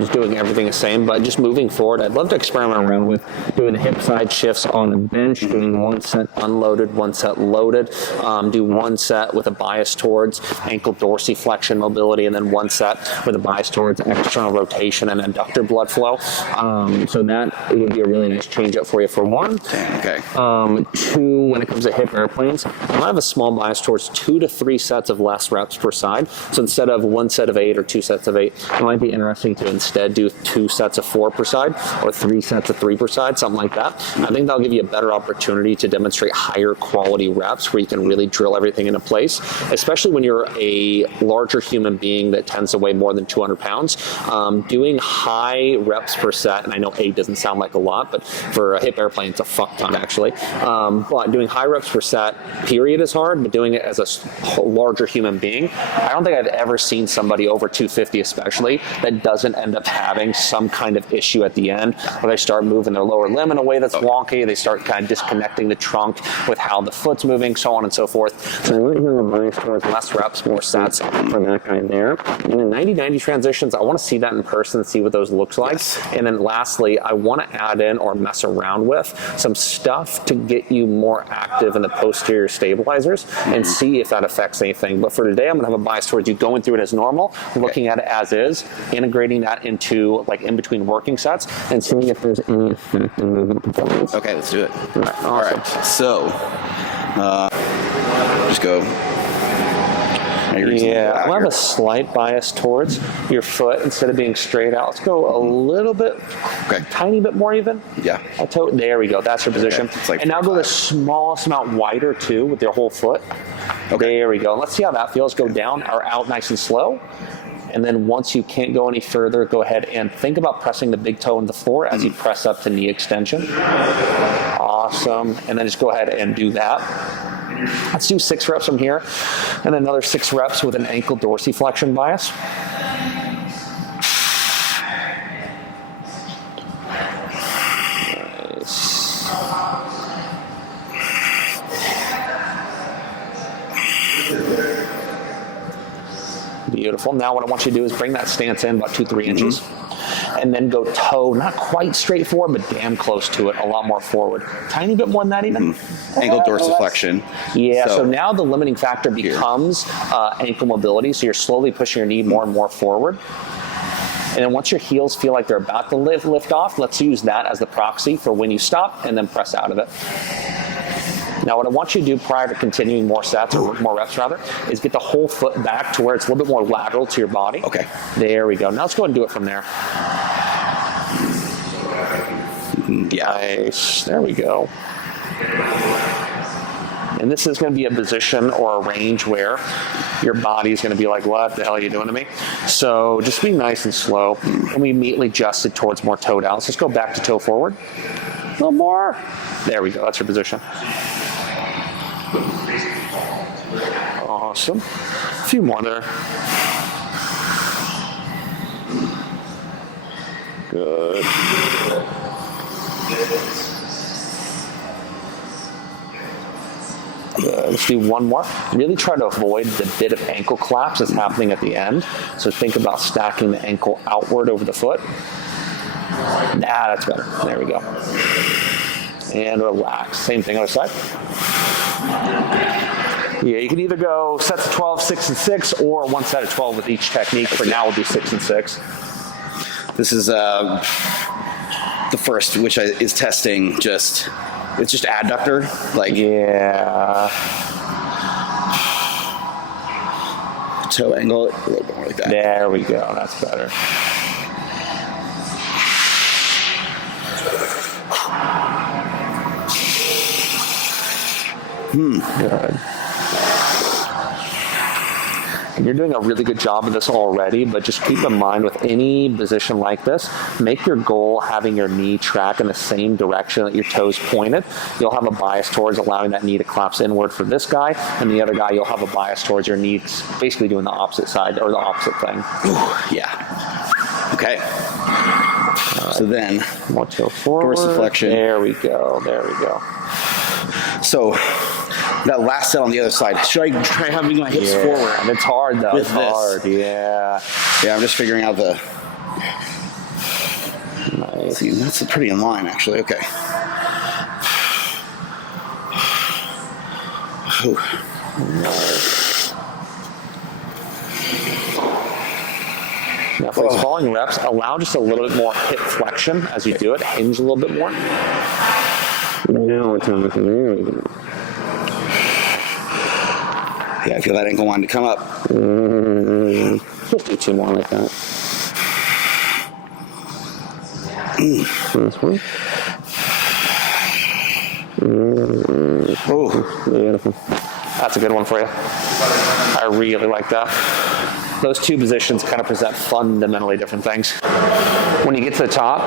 just doing everything the same, but just moving forward, I'd love to experiment around with doing the hip side shifts on the bench, doing one set unloaded, one set loaded, do one set with a bias towards ankle dorsiflexion mobility, and then one set with a bias towards external rotation and adductor blood flow. So that would be a really nice change up for you for one. Okay. Two, when it comes to hip airplanes, I have a small bias towards 2 to 3 sets of less reps per side. So instead of one set of 8 or 2 sets of 8, it might be interesting to instead do 2 sets of 4 per side or 3 sets of 3 per side, something like that. I think that'll give you a better opportunity to demonstrate higher quality reps where you can really drill everything into place, especially when you're a larger human being that tends to weigh more than 200 pounds. Doing high reps per set, and I know 8 doesn't sound like a lot, but for a hip airplane, it's a fuck ton actually. But doing high reps per set, period, is hard, but doing it as a larger human being, I don't think I've ever seen somebody over 250 especially that doesn't end up having some kind of issue at the end where they start moving their lower limb in a way that's wonky, they start kind of disconnecting the trunk with how the foot's moving, so on and so forth. So we're going towards less reps, more sets for that guy there. And then 90-90 transitions, I want to see that in person, see what those look like. Yes. And then lastly, I want to add in or mess around with some stuff to get you more active in the posterior stabilizers and see if that affects anything. But for today, I'm going to have a bias towards you going through it as normal, looking at it as is, integrating that into like in between working sets, and seeing if there's any effect in movement performance. Okay, let's do it. All right, awesome. All right, so just go. Yeah, I'll have a slight bias towards your foot instead of being straight out. Let's go a little bit, tiny bit more even. Yeah. There we go. That's your position. Okay. Like and now go the smallest amount wider too with your whole foot. Okay. There we go. Let's see how that feels. Go down or out nice and slow. And then once you can't go any further, go ahead and think about pressing the big toe into the floor as you press up to knee extension. Awesome. And then just go ahead and do that. Let's do 6 reps from here, and another 6 reps with an ankle dorsiflexion bias. Nice. Beautiful. Now what I want you to do is bring that stance in about 2-3 inches. And then go toe, not quite straight forward, but damn close to it, a lot more forward. Tiny bit more than that even. Ankle dorsiflexion. Yeah, so now the limiting factor becomes ankle mobility, so you're slowly pushing your knee more and more forward. And then once your heels feel like they're about to lift off, let's use that as the proxy for when you stop and then press out of it. Now, what I want you to do prior to continuing more sets, or more reps rather, is get the whole foot back to where it's a little bit more lateral to your body. Okay. There we go. Now let's go ahead and do it from there. Nice. There we go. And this is going to be a position or a range where your body is going to be like, what the hell are you doing to me? So just be nice and slow. And we immediately adjusted towards more toe down. Let's just go back to toe forward. A little more. There we go. That's your position. Awesome. A few more there. Good. Good. Let's do one more. Really try to avoid the bit of ankle collapse that's happening at the end. So think about stacking the ankle outward over the foot. That's better. There we go. And relax. Same thing other side. Yeah, you can either go sets of 12, 6 and 6, or one set of 12 with each technique. For now, we'll do 6 and 6. This is the first, which is testing it's just adductor. Like, yeah. Toe angle, a little bit more like that. There we go. That's better. Good. And you're doing a really good job of this already, but just keep in mind with any position like this, make your goal having your knee track in the same direction that your toes pointed. You'll have a bias towards allowing that knee to collapse inward for this guy, and the other guy you'll have a bias towards your knees basically doing the opposite side or the opposite thing. Ooh, yeah. Okay. So then, more toe forward. Dorsiflexion. There we go. There we go. So that last set on the other side, should I try having my hips forward? It's hard though. It's hard. Yeah. Yeah, I'm just figuring out the Nice. See, that's pretty in line, actually. Okay. Now for these falling reps, allow just a little bit more hip flexion as you do it. Hinge a little bit more. Now it's on the Yeah, I feel that ankle wanting to come up. Just do 2 more like that. This one. Oh, Beautiful. That's a good one for you. I really like that. Those 2 positions kind of present fundamentally different things. When you get to the top,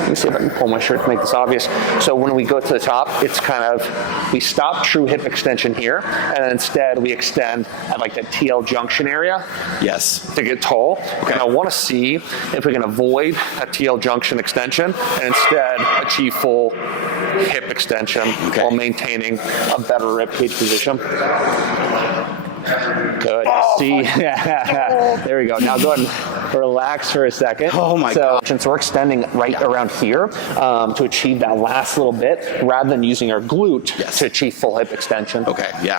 let me see if I can pull my shirt to make this obvious. So when we go to the top, it's kind of, we stop true hip extension here, and instead we extend at like that TL junction area. yes. To get tall. Okay. And I want to see if we can avoid a TL junction extension and instead achieve full hip extension while maintaining a better rib cage position. Good. See, there we go. Now go ahead and relax for a second. Oh my God. So we're extending right around here to achieve that last little bit rather than using our glute to achieve full hip extension. Okay, yeah.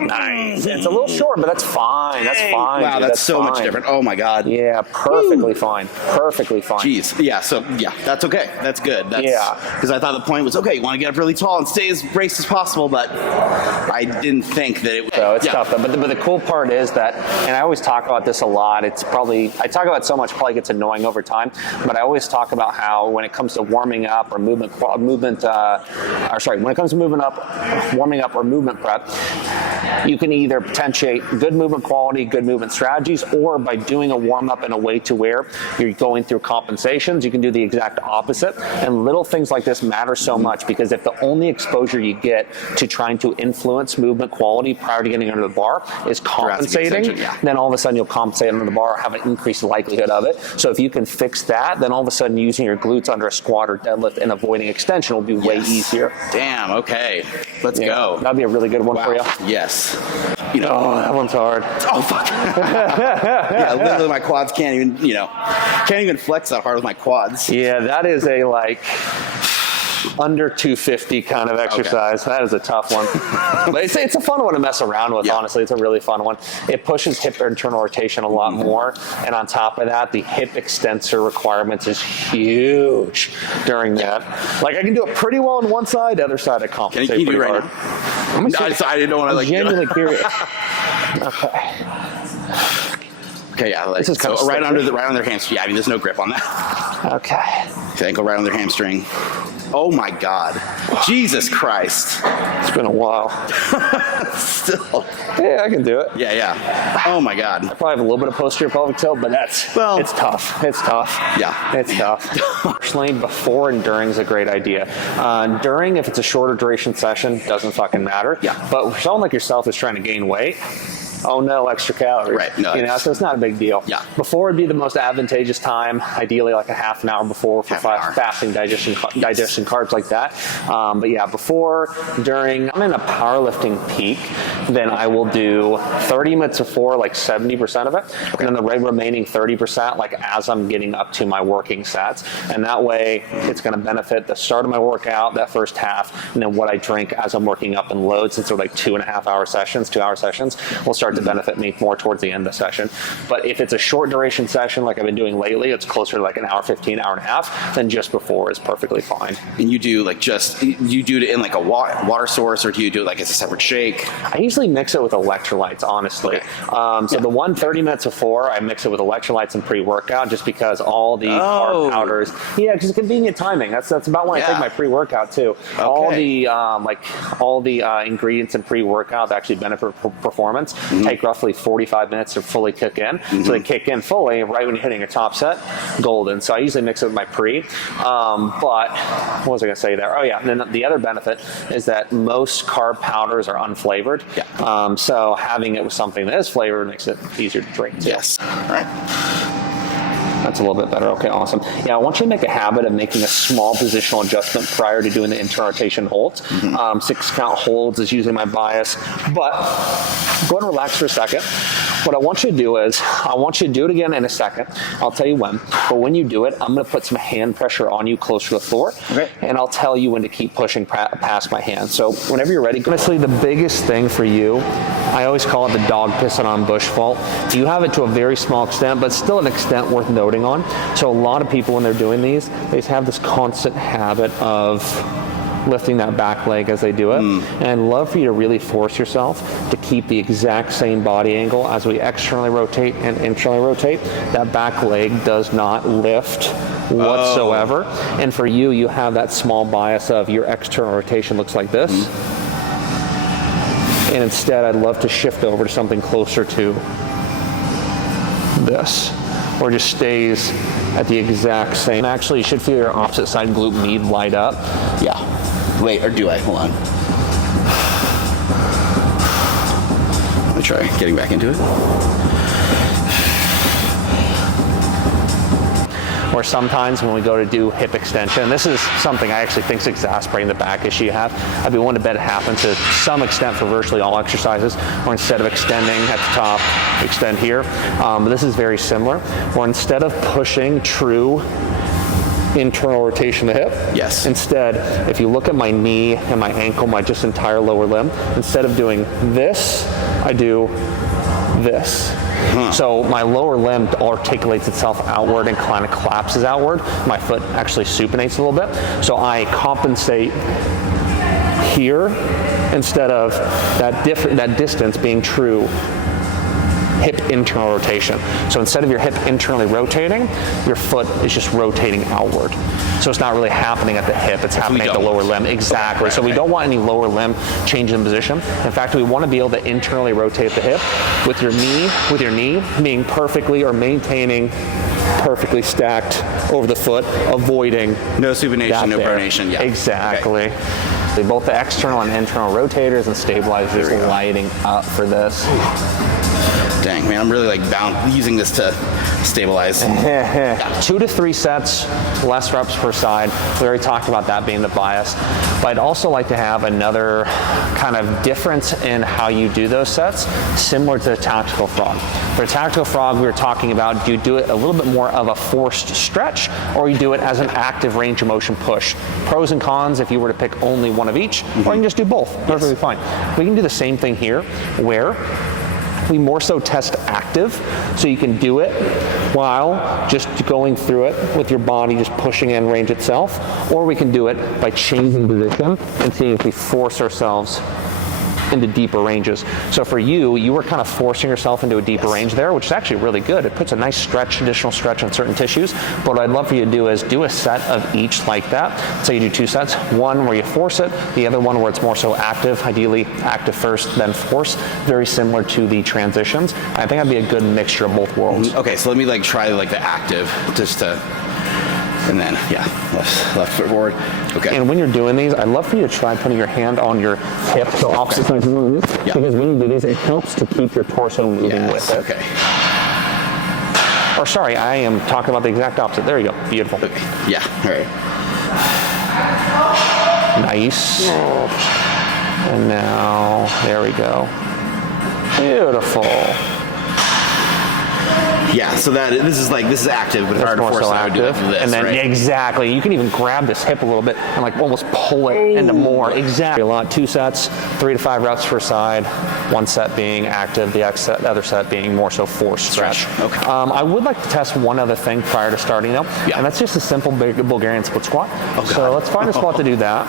Nice. It's a little short, but that's fine. That's fine. Wow, dude. that's so much different. Oh my God. Yeah, perfectly fine. Perfectly fine. Jeez. Yeah, so yeah, that's okay. That's good. That's, because I thought the point was, okay, you want to get up really tall and stay as braced as possible, but I didn't think that it was. So it's tough. But the cool part is that, and I always talk about this a lot, it's probably, I talk about it so much, it probably gets annoying over time, but I always talk about how when it comes to warming up or when it comes to warming up or movement prep, you can either potentiate good movement quality, good movement strategies, or by doing a warm-up in a way to where you're going through compensations, you can do the exact opposite. And little things like this matter so much, because if the only exposure you get to trying to influence movement quality prior to getting under the bar is compensating, then all of a sudden you'll compensate under the bar, have an increased likelihood of it. So if you can fix that, then all of a sudden using your glutes under a squat or deadlift and avoiding extension will be way easier. Damn, okay. Let's go. That'd be a really good one for you. Yes. You know, that one's hard. Oh, fuck. Yeah, literally my quads can't even flex that hard with my quads. Yeah, that is a under 250 kind of exercise. Okay. That is a tough one. But it's a fun one to mess around with, honestly. It's a really fun one. It pushes hip internal rotation a lot more. And on top of that, the hip extensor requirements is huge during that. Like, I can do it pretty well on one side, the other side I compensate can you pretty do it hard. Right now? I didn't want to I'm genuinely curious. Okay. Okay, yeah. This is kind of right under their hamstring. Yeah, I mean, there's no grip on that. Okay. Ankle right on their hamstring. Oh my God. Jesus Christ. It's been a while. Still. Yeah, I can do it. Yeah, yeah. Oh my God. I probably have a little bit of posterior pelvic tilt, but it's tough. It's tough. Yeah. It's tough. Personally, before and during is a great idea. During, if it's a shorter duration session, doesn't fucking matter. Yeah. But if someone like yourself is trying to gain weight, oh no, extra calories. Right. No, so it's not a big deal. Yeah. Before would be the most advantageous time, ideally like a half an hour before for fasting, digestion carbs like that. But yeah, before, during, I'm in a powerlifting peak, then I will do 30 minutes before, like 70% of it, and then the remaining 30%, like as I'm getting up to my working sets. And that way it's going to benefit the start of my workout, that first half, and then what I drink as I'm working up in loads, since they're like 2.5-hour sessions, 2-hour sessions, will start to benefit me more towards the end of the session. But if it's a short duration session like I've been doing lately, it's closer to like an hour 15, hour and a half, then just before is perfectly fine. And you do you do it in like a water source, or do you do it like as a separate shake? I usually mix it with electrolytes, honestly. Okay. The 30 minutes before, I mix it with electrolytes and pre-workout, just because all the carb powders, because it's convenient timing. That's about when I take my pre-workout too. Okay. All the ingredients in pre-workout that actually benefit performance take roughly 45 minutes to fully kick in. So they kick in fully right when you're hitting your top set, golden. So I usually mix it with my pre. But what was I going to say there? Oh yeah, and then the other benefit is that most carb powders are unflavored. Yeah. So having it with something that is flavored makes it easier to drink too. Yes. All right. That's a little bit better. Okay, awesome. Yeah, I want you to make a habit of making a small positional adjustment prior to doing the internal rotation holds. 6 count holds is usually my bias, but go ahead and relax for a second. What I want you to do is, I want you to do it again in a second. I'll tell you when, but when you do it, I'm going to put some hand pressure on you closer to the floor, and I'll tell you when to keep pushing past my hand. So whenever you're ready, honestly, the biggest thing for you, I always call it the dog pissing on bush fault. You have it to a very small extent, but still an extent worth noting on. So a lot of people, when they're doing these, they just have this constant habit of lifting that back leg as they do it. And I'd love for you to really force yourself to keep the exact same body angle as we externally rotate and internally rotate. That back leg does not lift whatsoever. And for you, you have that small bias of your external rotation looks like this. And instead, I'd love to shift over to something closer to this, or just stays at the exact same. Actually, you should feel your opposite side glute med light up. Yeah. Wait, or do I? Hold on. Let me try getting back into it. Or sometimes when we go to do hip extension, this is something I actually think is exasperating the back issue you have. I'd be willing to bet it happens to some extent for virtually all exercises, or instead of extending at the top, extend here. But this is very similar, or instead of pushing true internal rotation of the hip. Yes. Instead, if you look at my knee and my ankle, my just entire lower limb, instead of doing this, I do this. So my lower limb articulates itself outward and kind of collapses outward. My foot actually supinates a little bit. So I compensate here instead of that distance being true hip internal rotation. So instead of your hip internally rotating, your foot is just rotating outward. So it's not really happening at the hip, it's happening at the lower limb. Exactly. Right, so we don't want any lower limb change in position. In fact, we want to be able to internally rotate the hip with your knee being perfectly or maintaining perfectly stacked over the foot, avoiding no supination, no pronation. Yeah. Exactly. Okay. Both the external and internal rotators and stabilizers lighting up for this. Dang, man, I'm really like using this to stabilize. 2 to 3 sets, less reps per side. We already talked about that being the bias. But I'd also like to have another kind of difference in how you do those sets, similar to the tactical frog. For a tactical frog, we were talking about, do you do it a little bit more of a forced stretch, or you do it as an active range of motion push? Pros and cons if you were to pick only one of each, or you can just do both. Perfectly fine. We can do the same thing here, where we more so test active, so you can do it while just going through it with your body just pushing in range itself, or we can do it by changing position and seeing if we force ourselves into deeper ranges. So for you, you were kind of forcing yourself into a deeper range there, which is actually really good. It puts a nice stretch, additional stretch on certain tissues. But what I'd love for you to do is do a set of each like that. So you do 2 sets, one where you force it, the other one where it's more so active, ideally active first, then force, very similar to the transitions. I think that'd be a good mixture of both worlds. Okay, so let me like try like the active just to, and then, yeah, left foot forward. Okay. And when you're doing these, I'd love for you to try putting your hand on your hip, so opposite sides of the because when you do these, it helps to keep your torso moving with it. Okay. Or sorry, I am talking about the exact opposite. There you go. Beautiful. Okay. Yeah, all right. Nice. And now, there we go. Beautiful. Yeah, so this is active, but if I were to force it, I would do it from this, and then right? Exactly, you can even grab this hip a little bit and like almost pull it into more. Exactly. A lot. 2 sets, 3 to 5 reps per side. 1 set being active, the other set being more so forced stretch. Okay. I would like to test one other thing prior to starting though, and that's just a simple Bulgarian split squat. So let's find a spot to do that.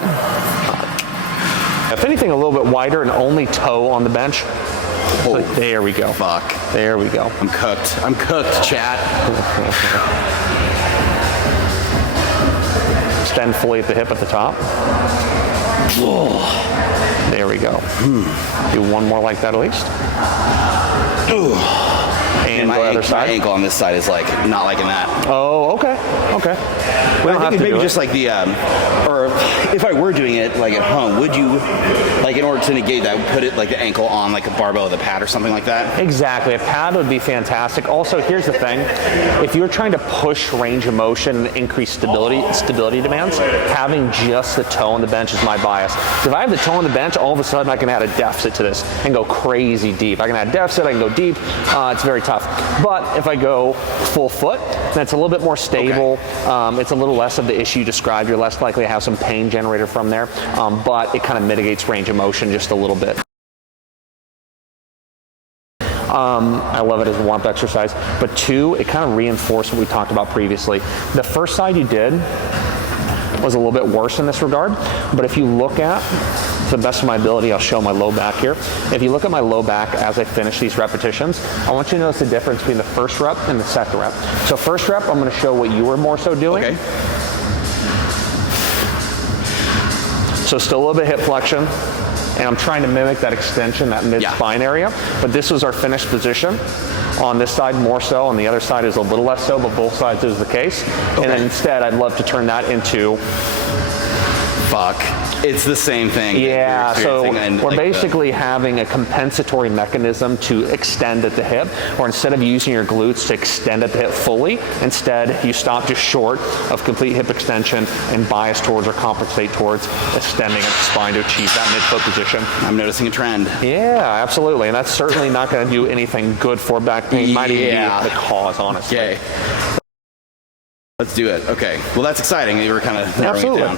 If anything, a little bit wider and only toe on the bench. Oh, there we go. Fuck. There we go. I'm cooked, chat. Extend fully at the hip at the top. There we go. Do one more like that at least. and the other side. My ankle on this side is like not liking that. Oh, okay. We don't have to maybe do just it. like the, or if I were doing it like at home, would you, like in order to negate that, put it like the ankle on like a barbell with a pad or something like that? Exactly. A pad would be fantastic. Also, here's the thing. If you're trying to push range of motion and increase stability demands, having just the toe on the bench is my bias. If I have the toe on the bench, all of a sudden I can add a deficit to this and go crazy deep. I can add deficit, I can go deep. It's very tough. But if I go full foot, then it's a little bit more stable. Okay. It's a little less of the issue you described. You're less likely to have some pain generated from there, but it kind of mitigates range of motion just a little bit. I love it as a warm-up exercise. But two, it kind of reinforced what we talked about previously. The first side you did was a little bit worse in this regard, but if you look at, to the best of my ability, I'll show my low back here. If you look at my low back as I finish these repetitions, I want you to notice the difference between the first rep and the second rep. So first rep, I'm going to show what you were more so doing. Okay. So still a little bit hip flexion, and I'm trying to mimic that extension, that mid-spine area, but this was our finished position. On this side more so, on the other side is a little less so, but both sides is the case. Okay. And then instead, I'd love to turn that into... It's the same thing. Yeah, so we're basically having a compensatory mechanism to extend at the hip, or instead of using your glutes to extend at the hip fully, instead you stop just short of complete hip extension and bias towards or compensate towards extending at the spine to achieve that midfoot position. I'm noticing a trend. Yeah, absolutely, and that's certainly not going to do anything good for back pain. Might even be the cause, honestly. Okay. Let's do it. Okay. Well, that's exciting. You were kind of narrowing it down.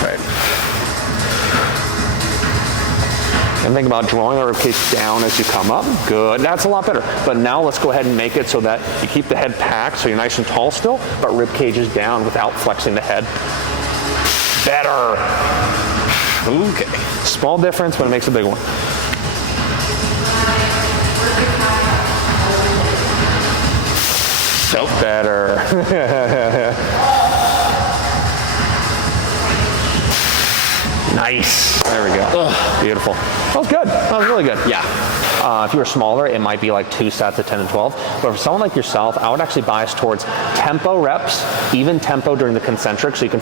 Right. And think about drawing the ribcage down as you come up. Good. That's a lot better. But now let's go ahead and make it so that you keep the head packed so you're nice and tall still, but ribcage is down without flexing the head. Better. Okay. Small difference, but it makes a big one. So better. Nice. There we go. Ugh. Beautiful. That was good. That was really good. Yeah. If you were smaller, it might be like 2 sets of 10 and 12. But for someone like yourself, I would actually bias towards tempo reps, even tempo during the concentric, so you can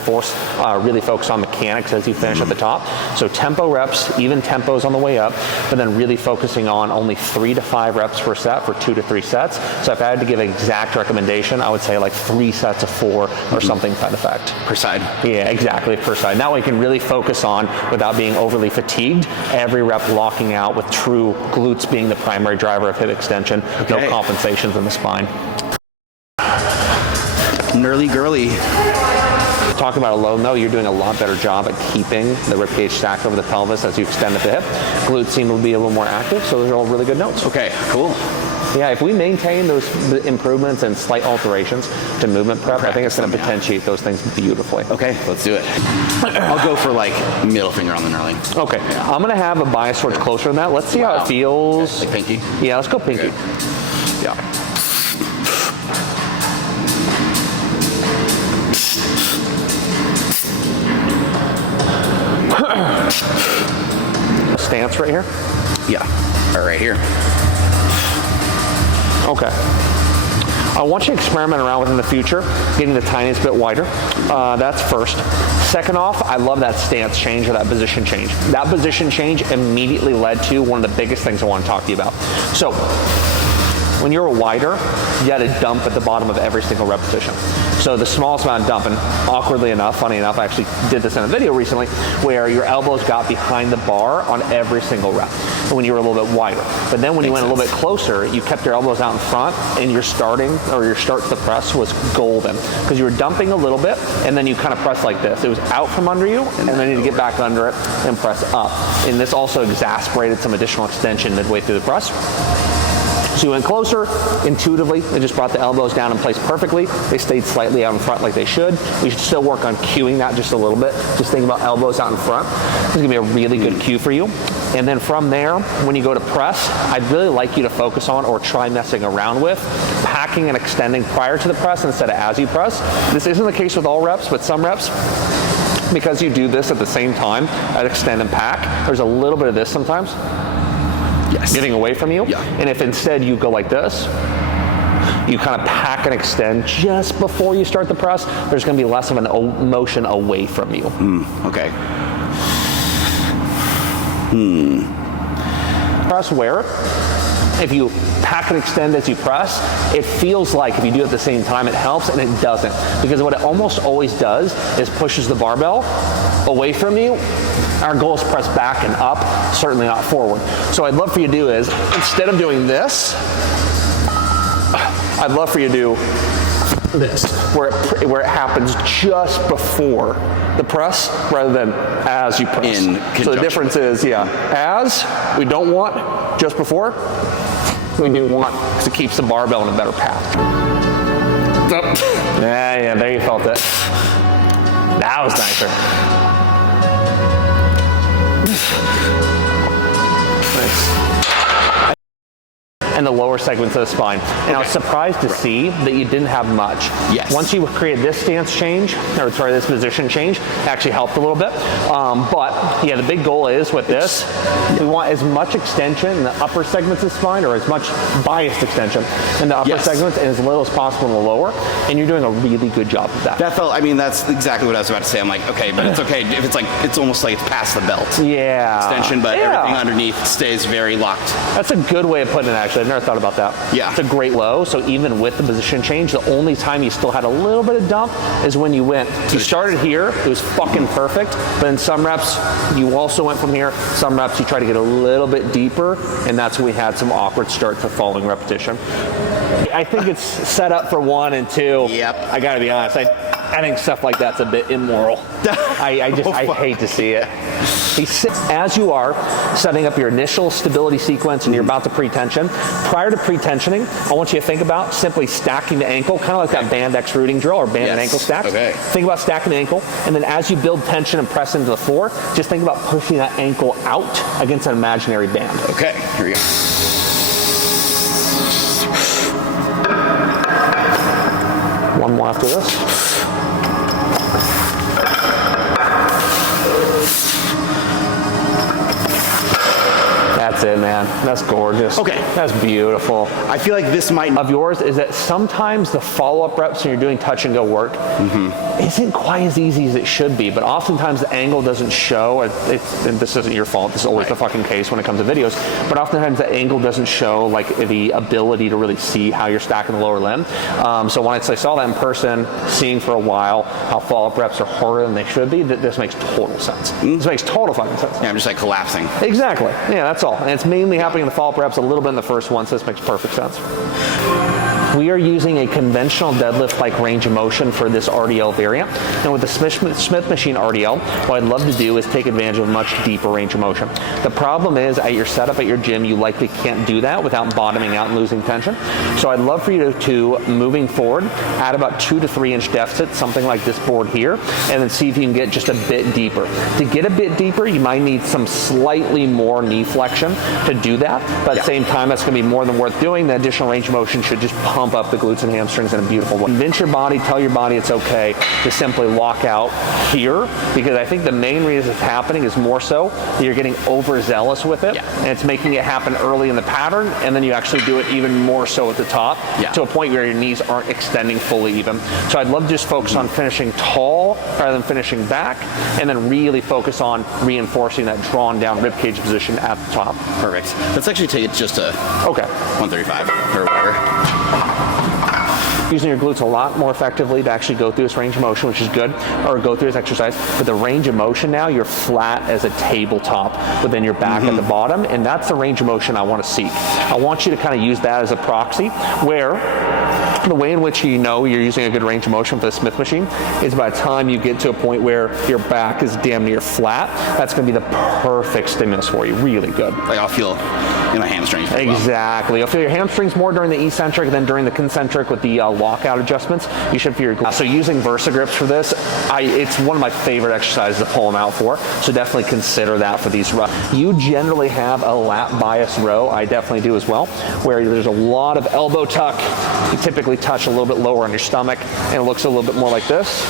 really focus on mechanics as you finish at the top. So tempo reps, even tempos on the way up, but then really focusing on only 3 to 5 reps per set for 2 to 3 sets. So if I had to give an exact recommendation, I would say like 3 sets of 4 or something to that effect. Per side. Yeah, exactly, per side. Now we can really focus on, without being overly fatigued, every rep locking out with true glutes being the primary driver of hip extension, no compensations in the spine. Gnarly girly. Talking about a low no, you're doing a lot better job at keeping the ribcage stacked over the pelvis as you extend at the hip. Glutes seem to be a little more active, so those are all really good notes. Okay, cool. Yeah, if we maintain those improvements and slight alterations to movement prep, I think it's going to potentiate those things beautifully. Okay, let's do it. I'll go for like middle finger on the gnarly. Okay, I'm going to have a bias towards closer than that. Let's see how it feels. Like pinky? Yeah, let's go pinky. Okay. Yeah. Stance right here? Yeah, or right here. Okay. I want you to experiment around with in the future, getting the tiniest bit wider. That's first. Second off, I love that stance change or that position change. That position change immediately led to one of the biggest things I want to talk to you about. So, when you're wider, you got to dump at the bottom of every single repetition. So the smallest amount of dumping, awkwardly enough, funny enough, I actually did this in a video recently, where your elbows got behind the bar on every single rep when you were a little bit wider. But then when you went a little bit closer, you kept your elbows out in front, and your start to the press was golden, because you were dumping a little bit, and then you kind of press like this. It was out from under you, and then you need to get back under it and press up. And this also exacerbated some additional extension midway through the press. So you went closer, intuitively, they just brought the elbows down in place perfectly. They stayed slightly out in front like they should. We should still work on cueing that just a little bit. Just think about elbows out in front. This is gonna be a really good cue for you. And then from there, when you go to press, I'd really like you to focus on or try messing around with packing and extending prior to the press instead of as you press. This isn't the case with all reps, but some reps, because you do this at the same time, at extend and pack, there's a little bit of this sometimes. Yes. Getting away from you. Yeah. And if instead you go like this, you kind of pack and extend just before you start the press, there's going to be less of an motion away from you. Okay. Press where, if you pack and extend as you press, it feels like if you do it at the same time, it helps, and it doesn't. Because what it almost always does is pushes the barbell away from you. Our goal is press back and up, certainly not forward. So I'd love for you to do is, instead of doing this, I'd love for you to do this, where it happens just before the press rather than as you press. So the difference is, as we don't want just before, we do want, because it keeps the barbell in a better path. Yeah, there you felt it. That was nicer. Nice. And the lower segments of the spine. And I was surprised to see that you didn't have much. Yes. Once you created this stance change, or sorry, this position change, it actually helped a little bit. But yeah, the big goal is with this, we want as much extension in the upper segments of the spine, or as much biased extension in the upper segments, and as little as possible in the lower. And you're doing a really good job of that. That felt, I mean, that's exactly what I was about to say. I'm like, okay, but it's okay if it's like, it's almost like it's past the belt. Yeah. Extension, but everything underneath stays very locked. That's a good way of putting it, actually. I've never thought about that. Yeah. It's a great low, so even with the position change, the only time you still had a little bit of dump is when you went, you started here, it was fucking perfect, but in some reps, you also went from here, some reps you try to get a little bit deeper, and that's when we had some awkward start to following repetition. I think it's set up for 1 and 2. Yep. I gotta be honest, I think stuff like that's a bit immoral. I hate to see it. As you are setting up your initial stability sequence and you're about to pre-tension, prior to pre-tensioning, I want you to think about simply stacking the ankle, kind of like that band X rooting drill or band and ankle stacks. Okay. Think about stacking the ankle, and then as you build tension and press into the floor, just think about pushing that ankle out against an imaginary band. Okay, here we go. One more after this. That's it, man. That's gorgeous. Okay. That's beautiful. I feel like this might... Of yours is that sometimes the follow-up reps when you're doing touch and go work isn't quite as easy as it should be, but oftentimes the angle doesn't show. And this isn't your fault. This is always the fucking case when it comes to videos, but oftentimes the angle doesn't show like the ability to really see how you're stacking the lower limb. So once I saw that in person, seeing for a while how follow-up reps are harder than they should be, this makes total sense. This makes total fucking sense. Yeah, I'm just like collapsing. Exactly. Yeah, that's all. And it's mainly happening in the follow-up reps, a little bit in the first one, so this makes perfect sense. We are using a conventional deadlift-like range of motion for this RDL variant. And with the Smith machine RDL, what I'd love to do is take advantage of a much deeper range of motion. The problem is, at your setup at your gym, you likely can't do that without bottoming out and losing tension. So I'd love for you to moving forward, add about 2 to 3 inch deficit, something like this board here, and then see if you can get just a bit deeper. To get a bit deeper, you might need some slightly more knee flexion to do that, but at the same time, that's going to be more than worth doing. The additional range of motion should just pump up the glutes and hamstrings in a beautiful way. Convince your body, tell your body it's okay to simply lock out here, because I think the main reason it's happening is more so that you're getting overzealous with it, and it's making it happen early in the pattern, and then you actually do it even more so at the top, to a point where your knees aren't extending fully even. So I'd love to just focus on finishing tall rather than finishing back, and then really focus on reinforcing that drawn down ribcage position at the top. Perfect. Let's actually take it just to 135 or whatever. Using your glutes a lot more effectively to actually go through this range of motion, which is good, or go through this exercise. With the range of motion now, you're flat as a tabletop within your back at the bottom, and that's the range of motion I want to seek. I want you to kind of use that as a proxy, where the way in which you know you're using a good range of motion for the Smith machine is by the time you get to a point where your back is damn near flat, that's going to be the perfect stimulus for you. Really good. Like I'll feel in my hamstrings. Exactly. You'll feel your hamstrings more during the eccentric than during the concentric with the lockout adjustments. You should feel your glutes. So using VersaGrips for this, it's one of my favorite exercises to pull them out for. So definitely consider that for these rows. You generally have a lat bias row. I definitely do as well, where there's a lot of elbow tuck. You typically touch a little bit lower on your stomach, and it looks a little bit more like this.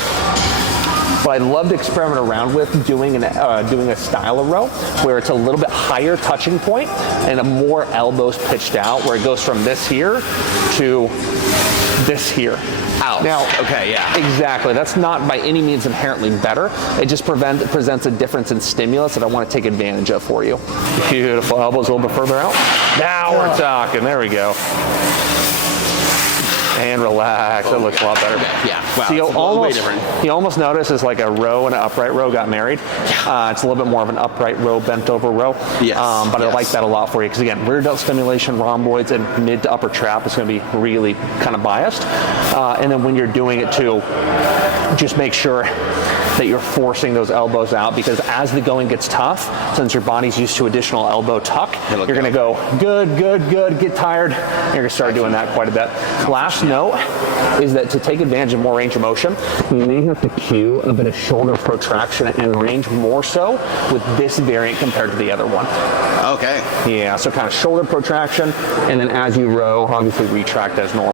but I'd love to experiment around with doing a style of row where it's a little bit higher touching point and a more elbows pitched out, where it goes from this here to this here. Out. Now, okay, yeah. Exactly. That's not by any means inherently better. It just presents a difference in stimulus that I want to take advantage of for you. Beautiful. Elbows a little bit further out. Now we're talking. There we go. And relax. That looks a lot better. Yeah. Wow. So Way different. you almost notice it's like a row and an upright row got married. It's a little bit more of an upright row, bent over row. Yes. But I like that a lot for you because, again, rear delt stimulation, rhomboids, and mid to upper trap is going to be really kind of biased. And then when you're doing it too, just make sure that you're forcing those elbows out, because as the going gets tough, since your body's used to additional elbow tuck, you're going to go good, get tired, and you're going to start doing that quite a bit. Last note is that to take advantage of more range of motion, you may have to cue a bit of shoulder protraction and range more so with this variant compared to the other one. Okay. Yeah, so kind of shoulder protraction, and then as you row, obviously retract as normal.